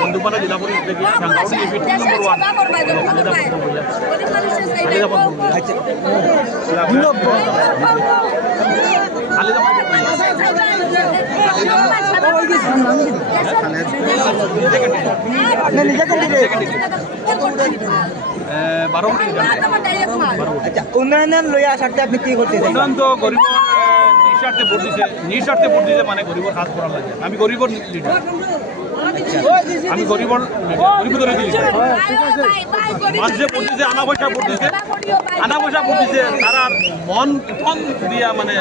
বন্ধুপাড়া জেলা পরিষদ থেকে উন্নয়ন লইয়া আসাতে আপনি কি করতে উন্নয়ন তো গরিব নিঃস্বার্থে ভোট দিতে মানে গরিবের কাজ করার লাগে আমি গরিবর লিডার আমি গরিবর ধরে দিয়েছি মানুষে ভোট দিছে আনা পয়সা ভোট দিছে তারা মন দিয়া মানে